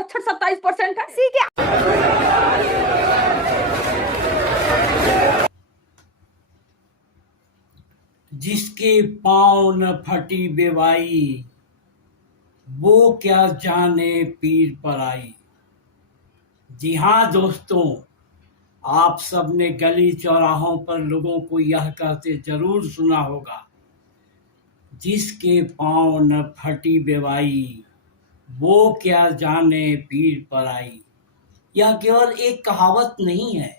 66-27% है। सीट जिसके पाँव न फटी बेवाई, वो क्या जाने पीर पर आई। जी हाँ दोस्तों, आप सब ने गली चौराहों पर लोगों को यह कहते जरूर सुना होगा, जिसके पाँव न फटी बेवाई, वो क्या जाने पीर पर आई। यह केवल एक कहावत नहीं है,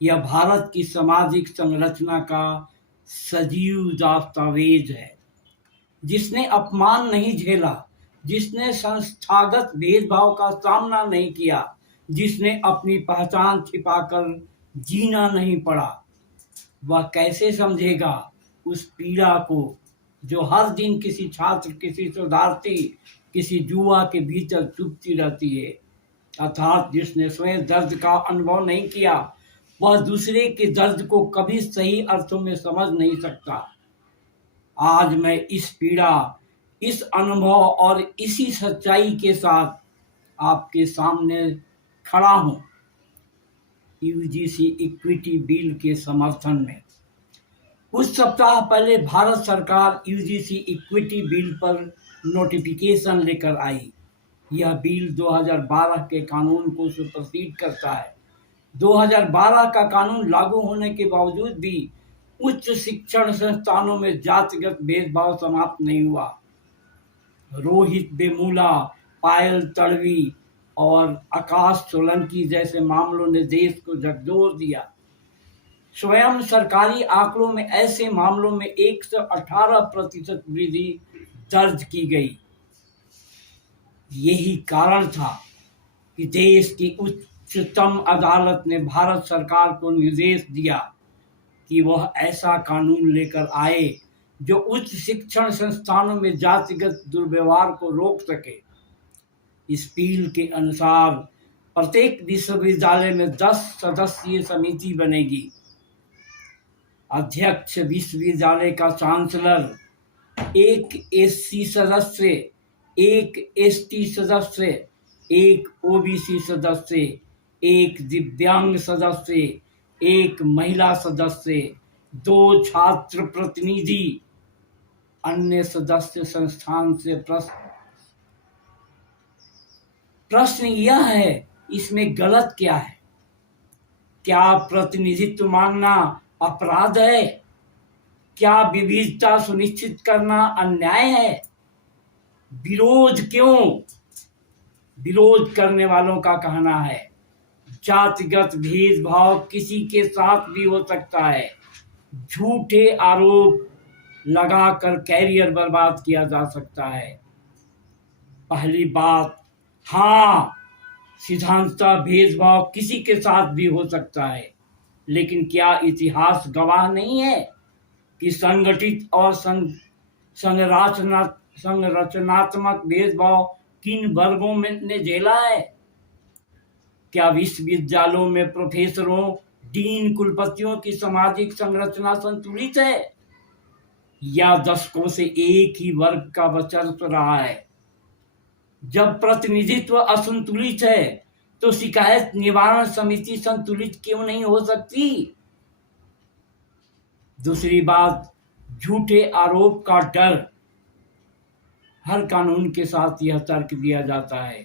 यह भारत की सामाजिक संरचना का सजीव दस्तावेज है। जिसने अपमान नहीं झेला, जिसने संस्थागत भेदभाव का सामना नहीं किया, जिसने अपनी पहचान छिपाकर जीना नहीं पड़ा, वह कैसे समझेगा उस पीड़ा को जो हर दिन किसी छात्र, किसी शोधार्थी, किसी युवा के भीतर चुभती रहती है। अर्थात जिसने स्वयं दर्द का अनुभव नहीं किया, वह दूसरे के दर्द को कभी सही अर्थों में समझ नहीं सकता। आज मैं इस पीड़ा, इस अनुभव और इसी सच्चाई के साथ आपके सामने खड़ा हूं, यूजीसी इक्विटी बिल के समर्थन में। कुछ सप्ताह पहले भारत सरकार यूजीसी इक्विटी बिल पर नोटिफिकेशन लेकर आई। यह बिल 2012 के कानून को सुपरसीड करता है। 2012 का कानून लागू होने के बावजूद भी उच्च शिक्षण संस्थानों में जातिगत भेदभाव समाप्त नहीं हुआ। रोहित वेमुला, पायल तड़वी और आकाश सोलंकी जैसे मामलों ने देश को झकझोर दिया। स्वयं सरकारी आंकड़ों में ऐसे मामलों में 118% वृद्धि दर्ज की गई। यही कारण था कि देश की उच्चतम अदालत ने भारत सरकार को निर्देश दिया कि वह ऐसा कानून लेकर आए जो उच्च शिक्षण संस्थानों में जातिगत दुर्व्यवहार को रोक सके। इस बिल के अनुसार प्रत्येक विश्वविद्यालय में 10 सदस्यीय समिति बनेगी। अध्यक्ष विश्वविद्यालय का चांसलर, एक एससी सदस्य, एक एसटी सदस्य, एक ओबीसी सदस्य, एक दिव्यांग सदस्य, एक महिला सदस्य, 2 छात्र प्रतिनिधि, अन्य सदस्य संस्थान से प्रश्न यह है, इसमें गलत क्या है? क्या प्रतिनिधित्व मांगना अपराध है? क्या विविधता सुनिश्चित करना अन्याय है? विरोध क्यों? विरोध करने वालों का कहना है, जातिगत भेदभाव किसी के साथ भी हो सकता है। झूठे आरोप लगाकर कैरियर बर्बाद किया जा सकता है। पहली बात, हाँ, सिद्धांततः भेदभाव किसी के साथ भी हो सकता है, लेकिन क्या इतिहास गवाह नहीं है कि संगठित और संरचनात्मक भेदभाव किन वर्गों में ने झेला है? क्या विश्वविद्यालयों में प्रोफेसरों, डीन, कुलपतियों की सामाजिक संरचना संतुलित है, या दशकों से एक ही वर्ग का वर्चस्व रहा है? जब प्रतिनिधित्व असंतुलित है तो शिकायत निवारण समिति संतुलित क्यों नहीं हो सकती? दूसरी बात, झूठे आरोप का डर। हर कानून के साथ यह तर्क दिया जाता है।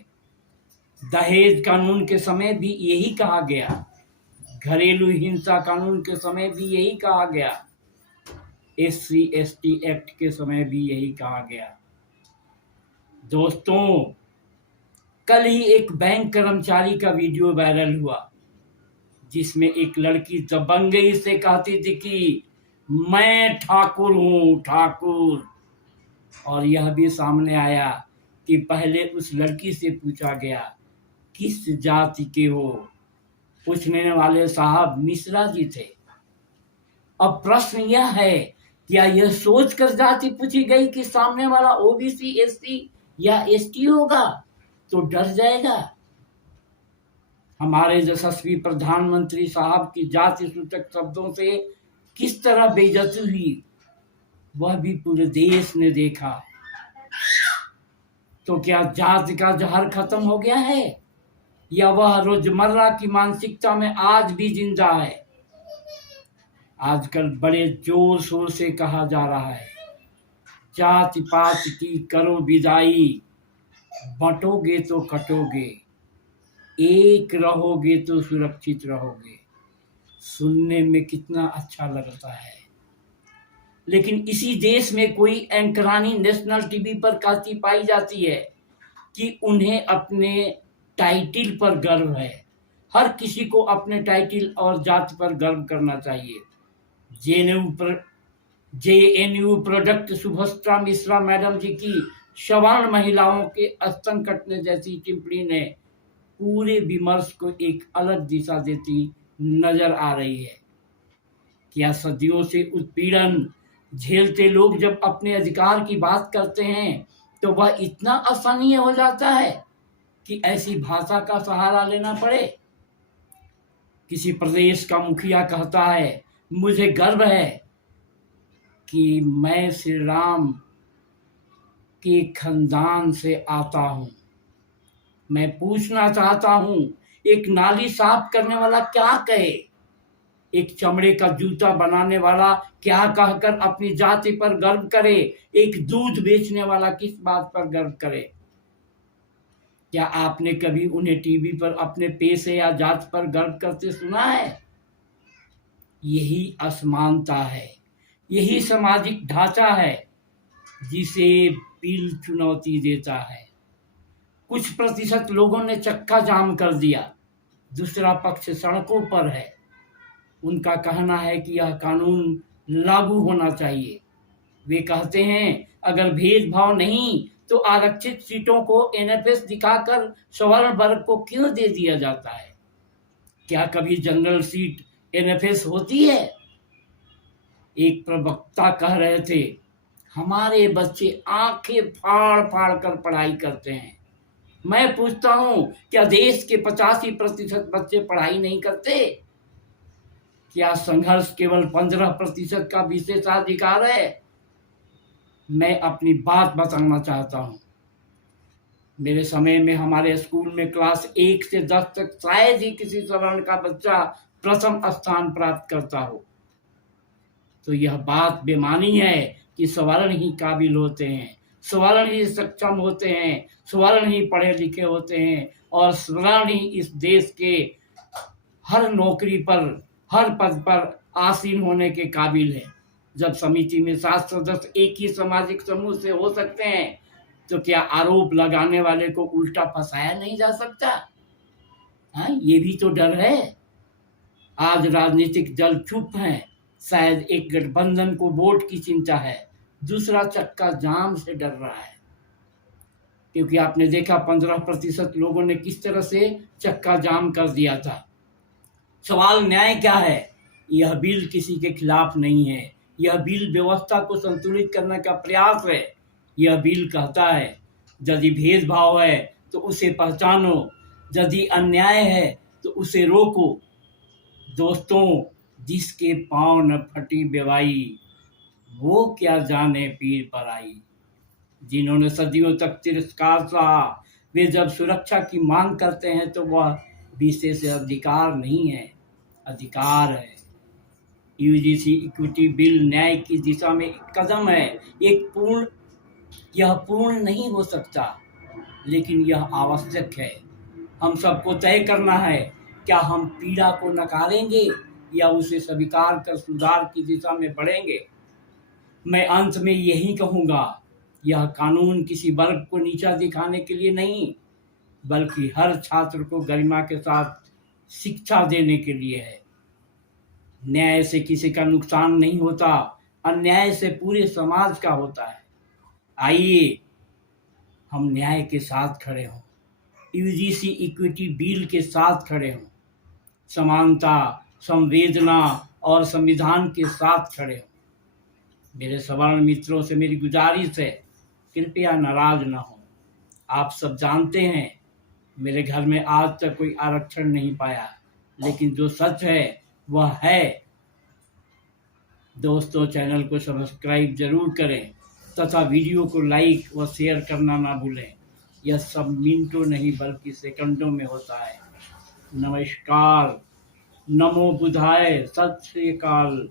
दहेज कानून के समय भी यही कहा गया, घरेलू हिंसा कानून के समय भी यही कहा गया, SC/ST एक्ट के समय भी यही कहा गया। दोस्तों, कल ही एक बैंक कर्मचारी का वीडियो वायरल हुआ, जिसमें एक लड़की दबंगई से कहती थी कि मैं ठाकुर हूँ, ठाकुर। और यह भी सामने आया कि पहले उस लड़की से पूछा गया, किस जाति के हो? पूछने वाले साहब मिश्रा जी थे। अब प्रश्न यह है, क्या यह सोचकर जाति पूछी गई कि सामने वाला ओबीसी, एससी या एसटी होगा तो डर जाएगा? हमारे यशस्वी प्रधानमंत्री साहब की जाति सूचक शब्दों से किस तरह बेइज्जती हुई, वह भी पूरे देश ने देखा। तो क्या जाति का जहर खत्म हो गया है, या वह रोजमर्रा की मानसिकता में आज भी जिंदा है? आजकल बड़े जोर शोर से कहा जा रहा है, जाति पात की करो विदाई, बंटोगे तो कटोगे, एक रहोगे तो सुरक्षित रहोगे। सुनने में कितना अच्छा लगता है, लेकिन इसी देश में कोई एंकरानी नेशनल टीवी पर कहती पाई जाती है कि उन्हें अपने टाइटिल पर गर्व है। हर किसी को अपने टाइटिल और जाति पर गर्व करना चाहिए। JNU product Subhadra Mishra madam ji की सवर्ण महिलाओं के स्तन कटने जैसी टिप्पणी ने पूरे विमर्श को एक अलग दिशा देती नजर आ रही है। क्या सदियों से उत्पीड़न झेलते लोग जब अपने अधिकार की बात करते हैं तो वह इतना असहनीय हो जाता है कि ऐसी भाषा का सहारा लेना पड़े? किसी प्रदेश का मुखिया कहता है, मुझे गर्व है कि मैं श्री राम के खानदान से आता हूं। मैं पूछना चाहता हूं, एक नाली साफ करने वाला क्या कहे, एक चमड़े का जूता बनाने वाला क्या कहकर अपनी जाति पर गर्व करे, एक दूध बेचने वाला किस बात पर गर्व करे? क्या आपने कभी उन्हें टीवी पर अपने पेशे या जाति पर गर्व करते सुना है? यही असमानता है, यही सामाजिक ढांचा है जिसे बिल चुनौती देता है। कुछ प्रतिशत लोगों ने चक्का जाम कर दिया, दूसरा पक्ष सड़कों पर है। उनका कहना है कि यह कानून लागू होना चाहिए। वे कहते हैं, अगर भेदभाव नहीं तो आरक्षित सीटों को एनएफएस दिखाकर सवर्ण वर्ग को क्यों दे दिया जाता है? क्या कभी जनरल सीट एनएफएस होती है? एक प्रवक्ता कह रहे थे, हमारे बच्चे आंखें फाड़ फाड़ कर पढ़ाई करते हैं। मैं पूछता हूं, क्या देश के 85% बच्चे पढ़ाई नहीं करते? क्या संघर्ष केवल 15% का विशेषाधिकार है? मैं अपनी बात बताना चाहता हूं। मेरे समय में हमारे स्कूल में क्लास 1 से 10 तक शायद ही किसी सवर्ण का बच्चा प्रथम स्थान प्राप्त करता हो। तो यह बात बेमानी है कि सवर्ण ही काबिल होते हैं, सवर्ण ही सक्षम होते हैं, सवर्ण ही पढ़े लिखे होते हैं और सवर्ण ही इस देश के हर नौकरी पर, हर पद पर आसीन होने के काबिल है। जब समिति में 7 सदस्य एक ही सामाजिक समूह से हो सकते हैं तो क्या आरोप लगाने वाले को उल्टा फंसाया नहीं जा सकता? हाँ, ये भी तो डर है। आज राजनीतिक दल चुप हैं, शायद एक गठबंधन को वोट की चिंता है, दूसरा चक्का जाम से डर रहा है। क्योंकि आपने देखा 15% लोगों ने किस तरह से चक्का जाम कर दिया था। सवाल न्याय क्या है? यह बिल किसी के खिलाफ नहीं है, यह बिल व्यवस्था को संतुलित करने का प्रयास है। यह बिल कहता है, यदि भेदभाव है तो उसे पहचानो, यदि अन्याय है तो उसे रोको। दोस्तों, जिसके पांव न फटी बेवाई, वो क्या जाने पीर पर आई। जिन्होंने सदियों तक तिरस्कार सहा, वे जब सुरक्षा की मांग करते हैं तो वह विशेष अधिकार नहीं है, अधिकार है। यूजीसी इक्विटी बिल न्याय की दिशा में एक कदम है। यह पूर्ण नहीं हो सकता, लेकिन यह आवश्यक है। हम सबको तय करना है, क्या हम पीड़ा को नकारेंगे या उसे स्वीकार कर सुधार की दिशा में बढ़ेंगे। मैं अंत में यही कहूँगा, यह कानून किसी वर्ग को नीचा दिखाने के लिए नहीं, बल्कि हर छात्र को गरिमा के साथ शिक्षा देने के लिए है। न्याय से किसी का नुकसान नहीं होता, अन्याय से पूरे समाज का होता है। आइए हम न्याय के साथ खड़े हों, यूजीसी इक्विटी बिल के साथ खड़े हों, समानता, संवेदना और संविधान के साथ खड़े हों। मेरे सवर्ण मित्रों से मेरी गुजारिश है, कृपया नाराज न हो। आप सब जानते हैं, मेरे घर में आज तक कोई आरक्षण नहीं पाया, लेकिन जो सच है वह है। दोस्तों, चैनल को सब्सक्राइब जरूर करें तथा वीडियो को लाइक व शेयर करना ना भूलें। यह सब मिनटों नहीं बल्कि सेकंडों में होता है। नमस्कार, नमो बुधाय, सत श्री अकाल।